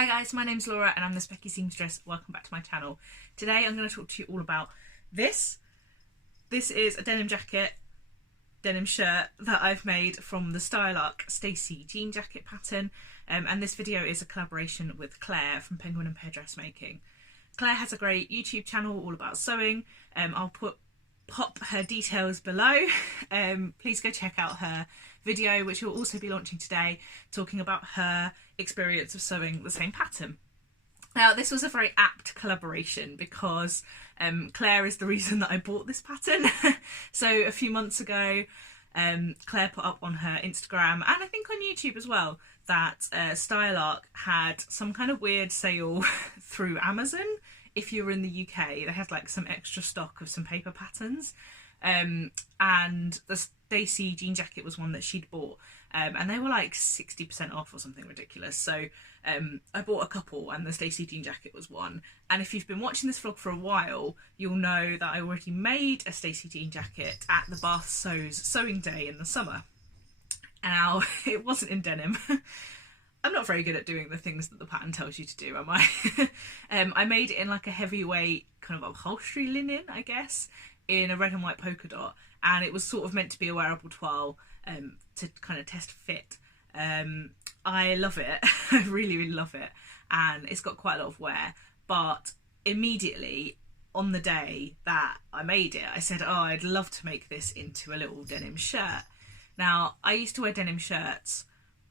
Hi guys, my name's Laura and I'm the Specky Seamstress. Welcome back to my channel. Today I'm going to talk to you all about this. This is a denim jacket, denim shirt that I've made from the Style Arc Stacie Jean Jacket pattern, and this video is a collaboration with Claire from Penguin and Pear Dressmaking. Claire has a great YouTube channel all about sewing. I'll pop her details below. Please go check out her video, which will also be launching today, talking about her experience of sewing the same pattern. Now, this was a very apt collaboration because Claire is the reason that I bought this pattern. So a few months ago, Claire put up on her Instagram and I think on YouTube as well that Style Arc had some kind of weird sale through Amazon. If you were in the UK, they had like some extra stock of some paper patterns, and the Stacie Jean Jacket was one that she'd bought, and they were like 60% off or something ridiculous. So I bought a couple and the Stacie Jean Jacket was one. And if you've been watching this vlog for a while, you'll know that I already made a Stacie Jean Jacket at the Bath Sews sewing day in the summer. Now, it wasn't in denim. I'm not very good at doing the things that the pattern tells you to do, am I? I made it in like a heavyweight kind of upholstery linen, I guess, in a red and white polka dot, and it was sort of meant to be a wearable toile to kind of test fit. I love it. I really, really love it, and it's got quite a lot of wear, but immediately on the day that I made it, I said, oh, I'd love to make this into a little denim shirt. Now, I used to wear denim shirts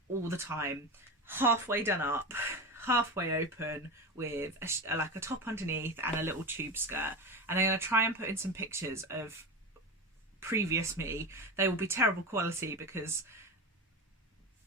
all the time, halfway done up, halfway open, with like a top underneath and a little tube skirt. And I'm going to try and put in some pictures of previous me. They will be terrible quality because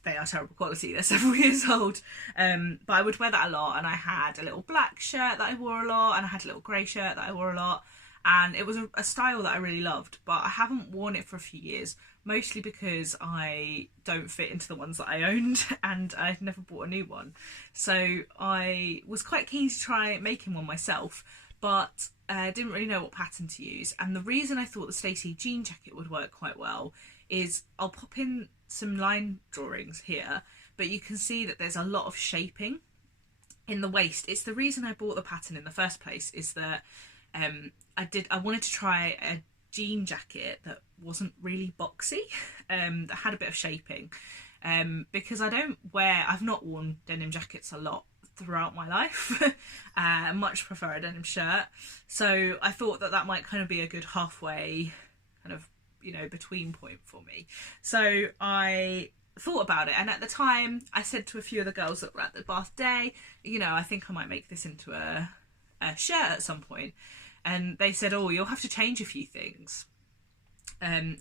they are terrible quality, they're several years old, but I would wear that a lot. And I had a little black shirt that I wore a lot, and I had a little grey shirt that I wore a lot, and it was a style that I really loved, but I haven't worn it for a few years, mostly because I don't fit into the ones that I owned and I've never bought a new one. So I was quite keen to try making one myself, but didn't really know what pattern to use. And the reason I thought the Stacie Jean Jacket would work quite well is I'll pop in some line drawings here, but you can see that there's a lot of shaping in the waist. It's the reason I bought the pattern in the first place, is that I wanted to try a jean jacket that wasn't really boxy, that had a bit of shaping, because I've not worn denim jackets a lot throughout my life. I much prefer a denim shirt, so I thought that that might kind of be a good halfway kind of, you know, between point for me. So I thought about it, and at the time I said to a few of the girls that were at the Bath day, you know, I think I might make this into a shirt at some point. And they said, oh, you'll have to change a few things.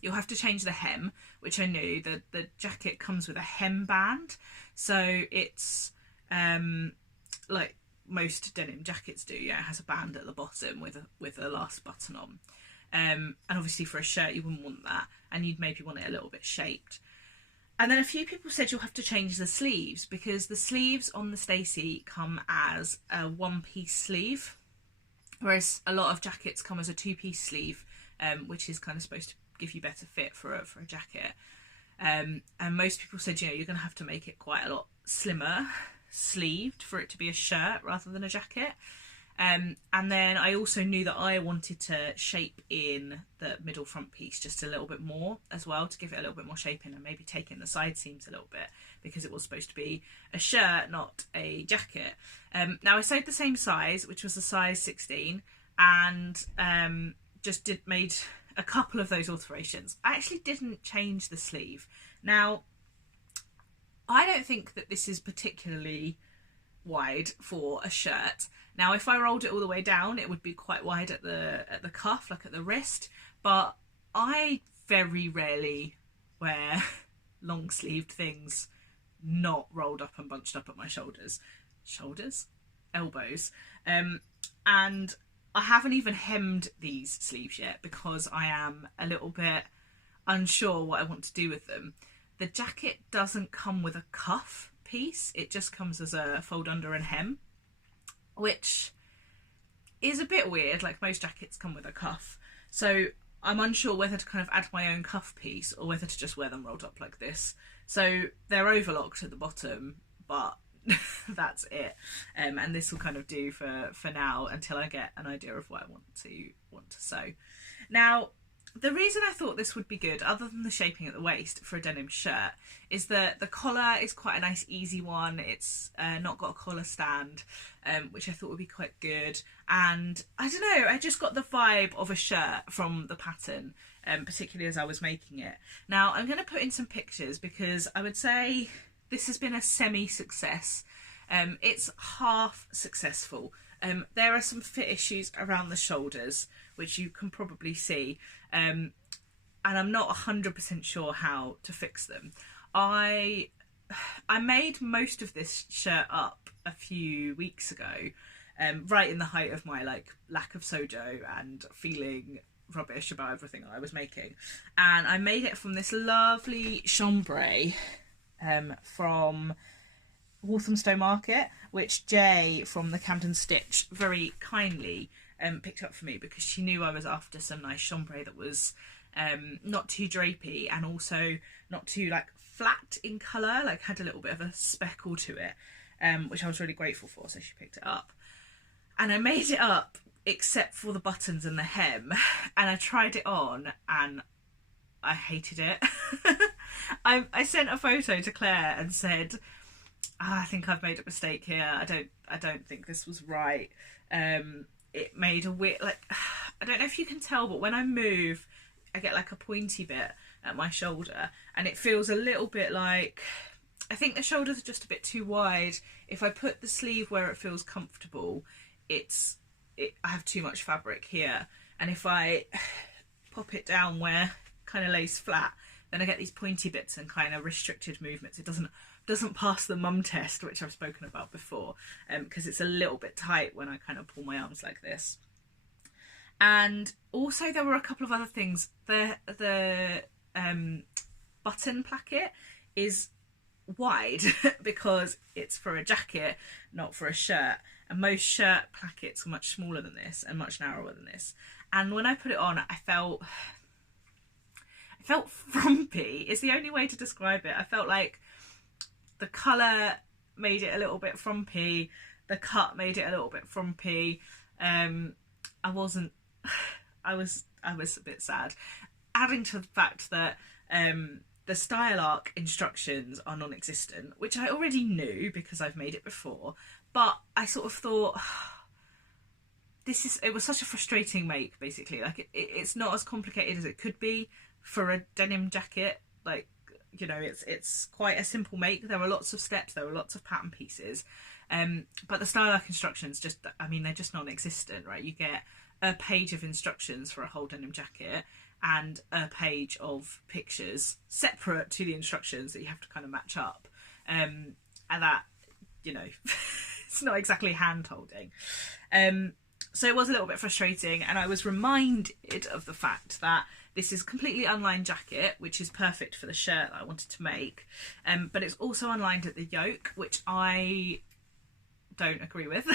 You'll have to change the hem, which I knew. The jacket comes with a hem band, so it's like most denim jackets do. Yeah, it has a band at the bottom with a last button on. And obviously for a shirt you wouldn't want that, and you'd maybe want it a little bit shaped. And then a few people said you'll have to change the sleeves, because the sleeves on the Stacie come as a one-piece sleeve, whereas a lot of jackets come as a two-piece sleeve, which is kind of supposed to give you better fit for a jacket. And most people said, you know, you're going to have to make it quite a lot slimmer sleeved for it to be a shirt rather than a jacket. And then I also knew that I wanted to shape in the middle front piece just a little bit more as well, to give it a little bit more shaping, and maybe take in the side seams a little bit, because it was supposed to be a shirt, not a jacket. Now I sewed the same size, which was a size 16, and just made a couple of those alterations. I actually didn't change the sleeve. Now, I don't think that this is particularly wide for a shirt. Now, if I rolled it all the way down, it would be quite wide at the cuff, like at the wrist, but I very rarely wear long sleeved things not rolled up and bunched up at my elbows, and I haven't even hemmed these sleeves yet because I am a little bit unsure what I want to do with them. The jacket doesn't come with a cuff piece, it just comes as a fold under and hem, which is a bit weird. Like, most jackets come with a cuff, so I'm unsure whether to kind of add my own cuff piece or whether to just wear them rolled up like this. So they're overlocked at the bottom, but that's it. And this will kind of do for now until I get an idea of what I want to sew. Now, the reason I thought this would be good, other than the shaping at the waist for a denim shirt, is that the collar is quite a nice easy one. It's not got a collar stand, which I thought would be quite good. And I don't know, I just got the vibe of a shirt from the pattern, particularly as I was making it. Now, I'm going to put in some pictures because I would say this has been a semi-success. It's half successful. There are some fit issues around the shoulders, which you can probably see, and I'm not 100% sure how to fix them. I made most of this shirt up a few weeks ago, right in the height of my lack of sojo and feeling rubbish about everything I was making, and I made it from this lovely chambray from Walthamstow Market, which Jay from the Camden Stitch very kindly picked up for me because she knew I was after some nice chambray that was not too drapey and also not too flat in colour, had a little bit of a speckle to it, which I was really grateful for, so she picked it up. And I made it up except for the buttons and the hem, and I tried it on and I hated it. I sent a photo to Claire and said, I think I've made a mistake here. I don't think this was right. It made a weird, I don't know if you can tell, but when I move, I get a pointy bit at my shoulder, and it feels a little bit I think the shoulders are just a bit too wide. If I put the sleeve where it feels comfortable, I have too much fabric here, and if I pop it down where kind of lays flat, then I get these pointy bits and kind of restricted movements. It doesn't pass the mum test, which I've spoken about before, because it's a little bit tight when I kind of pull my arms like this. And also there were a couple of other things. The button placket is wide because it's for a jacket, not for a shirt, and most shirt plackets are much smaller than this and much narrower than this. And when I put it on, I felt frumpy is the only way to describe it. I felt like the colour made it a little bit frumpy, the cut made it a little bit frumpy. I was a bit sad. Adding to the fact that the Style Arc instructions are non-existent, which I already knew because I've made it before, but I sort of thought, it was such a frustrating make, basically. It's not as complicated as it could be for a denim jacket. It's quite a simple make. There are lots of steps, there are lots of pattern pieces, but the Style Arc instructions they're just non-existent, right? You get a page of instructions for a whole denim jacket and a page of pictures separate to the instructions that you have to kind of match up, and that it's not exactly hand holding. So it was a little bit frustrating, and I was reminded of the fact that this is a completely unlined jacket, which is perfect for the shirt that I wanted to make, but it's also unlined at the yoke, which I don't agree with.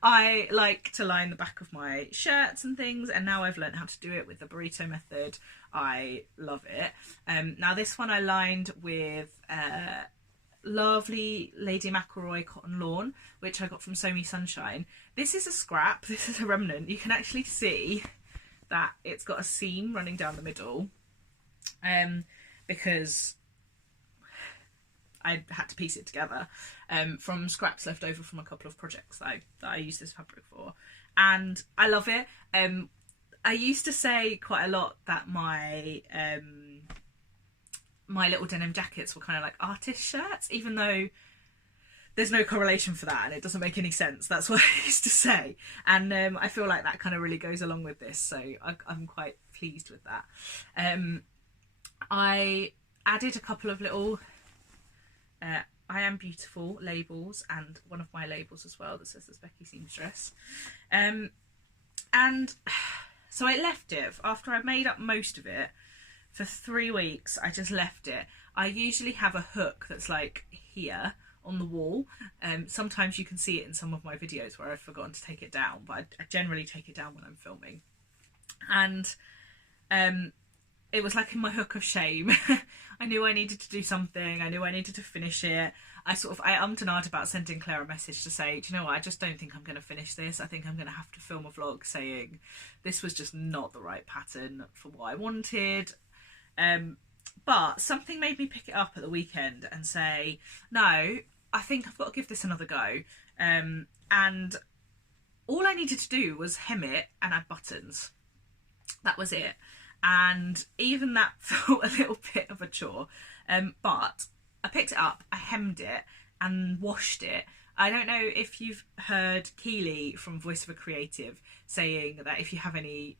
I like to line the back of my shirts and things, and now I've learned how to do it with the burrito method. I love it. Now this one I lined with lovely Lady McElroy cotton lawn, which I got from Sew Me Sunshine. This is a scrap, this is a remnant. You can actually see that it's got a seam running down the middle, because I had to piece it together from scraps left over from a couple of projects that I used this fabric for, and I love it. I used to say quite a lot that my my little denim jackets were kind of like artist shirts, even though there's no correlation for that and it doesn't make any sense. That's what I used to say, and I feel like that kind of really goes along with this, so I'm quite pleased with that. I added a couple of little I Am Beautiful labels, and one of my labels as well that says this Becky Seamstress, and so I left it after I made up most of it for 3 weeks. I just left it. I usually have a hook that's here on the wall. Sometimes you can see it in some of my videos where I've forgotten to take it down, but I generally take it down when I'm filming. And it was like in my hook of shame. I knew I needed to do something. I knew I needed to finish it. I ummed and ahed about sending Claire a message to say, do you know what, I just don't think I'm going to finish this. I think I'm going to have to film a vlog saying this was just not the right pattern for what I wanted. But something made me pick it up at the weekend and say, no, I think I've got to give this another go. And all I needed to do was hem it and add buttons. That was it. And even that felt a little bit of a chore. But I picked it up, I hemmed it and washed it. I don't know if you've heard Keely from Voice of a Creative saying that if you have any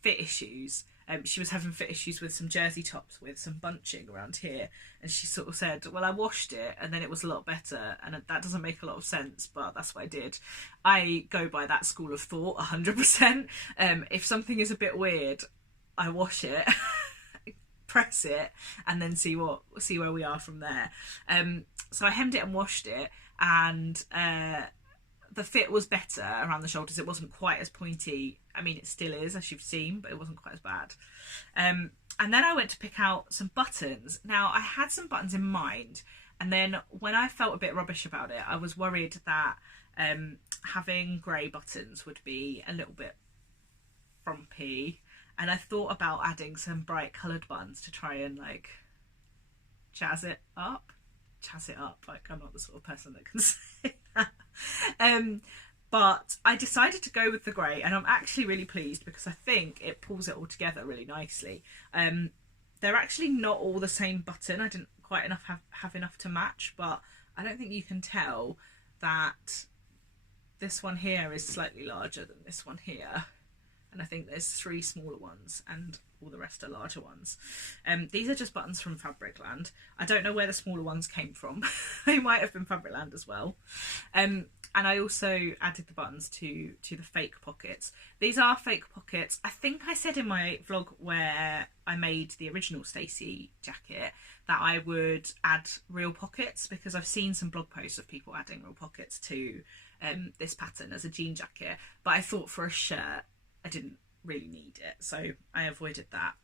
fit issues, she was having fit issues with some jersey tops with some bunching around here, and she sort of said, well, I washed it and then it was a lot better. And that doesn't make a lot of sense, but that's what I did. I go by that school of thought 100%. If something is a bit weird, I wash it, press it, and then see where we are from there. So I hemmed it and washed it, and the fit was better around the shoulders. It wasn't quite as pointy. I mean, it still is, as you've seen, but it wasn't quite as bad. And then I went to pick out some buttons. Now, I had some buttons in mind, and then when I felt a bit rubbish about it, I was worried that having grey buttons would be a little bit frumpy. And I thought about adding some bright coloured buttons to try and like jazz it up. Like, I'm not the sort of person that can say that. But I decided to go with the grey, and I'm actually really pleased because I think it pulls it all together really nicely. They're actually not all the same button. I didn't quite have enough to match, but I don't think you can tell that this one here is slightly larger than this one here. And I think there's 3 smaller ones and all the rest are larger ones. These are just buttons from Fabricland. I don't know where the smaller ones came from. They might have been Fabricland as well. And I also added the buttons to the fake pockets. These are fake pockets. I think I said in my vlog where I made the original Stacie jacket that I would add real pockets, because I've seen some blog posts of people adding real pockets to this pattern as a jean jacket. But I thought for a shirt, I didn't really need it, so I avoided that.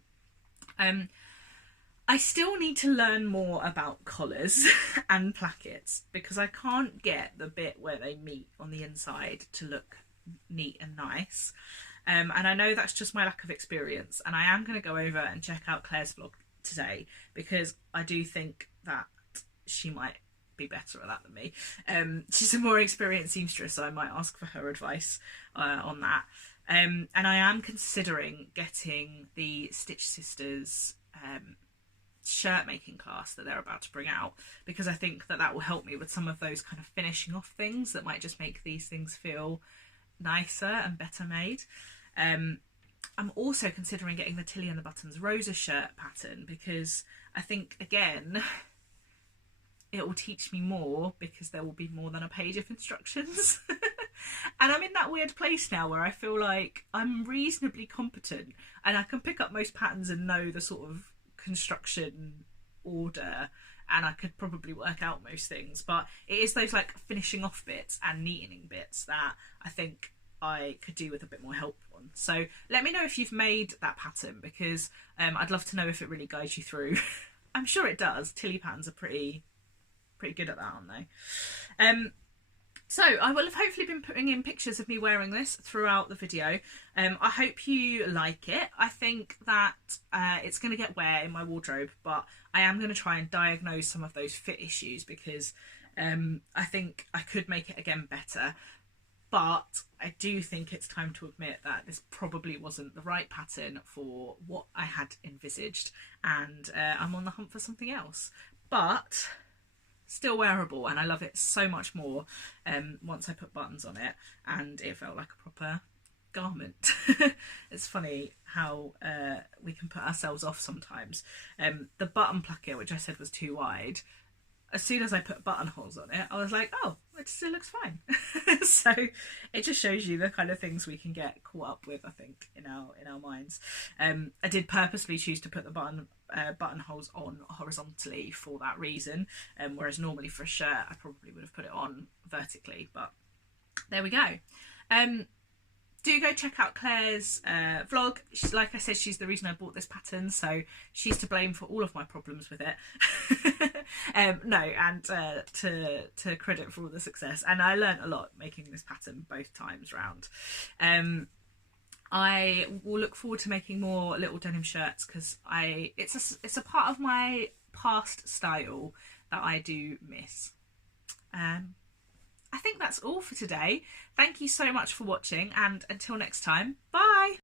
I still need to learn more about collars and plackets, because I can't get the bit where they meet on the inside to look neat and nice. And I know that's just my lack of experience, and I am going to go over and check out Claire's vlog today, because I do think that she might be better at that than me. She's a more experienced seamstress, so I might ask for her advice on that. And I am considering getting the Stitch Sisters shirt making class that they're about to bring out, because I think that will help me with some of those kind of finishing off things that might just make these things feel nicer and better made. I'm also considering getting the Tilly and the Buttons Rosa shirt pattern, because I think, again, it will teach me more because there will be more than a page of instructions. And I'm in that weird place now where I feel like I'm reasonably competent and I can pick up most patterns and know the sort of construction order, and I could probably work out most things, but it is those like finishing off bits and neatening bits that I think I could do with a bit more help on. So let me know if you've made that pattern, because I'd love to know if it really guides you through. I'm sure it does. Tilly patterns are pretty good at that, aren't they? So I will have hopefully been putting in pictures of me wearing this throughout the video. I hope you like it. I think that it's going to get wear in my wardrobe, but I am going to try and diagnose some of those fit issues, because I think I could make it again better. But I do think it's time to admit that this probably wasn't the right pattern for what I had envisaged, and I'm on the hunt for something else. But still wearable, and I love it so much more once I put buttons on it, and it felt like a proper garment. It's funny how we can put ourselves off sometimes. The button placket, which I said was too wide, as soon as I put buttonholes on it, I was like, oh, it still looks fine. So it just shows you the kind of things we can get caught up with, I think, in our minds. I did purposely choose to put the buttonholes on horizontally for that reason, whereas normally for a shirt I probably would have put it on vertically, but there we go. do go check out Claire's vlog. Like I said, she's the reason I bought this pattern, so she's to blame for all of my problems with it. No, and to credit for all the success. And I learnt a lot making this pattern both times round. I will look forward to making more little denim shirts because it's a part of my past style that I do miss. I think that's all for today. Thank you so much for watching, and until next time, bye!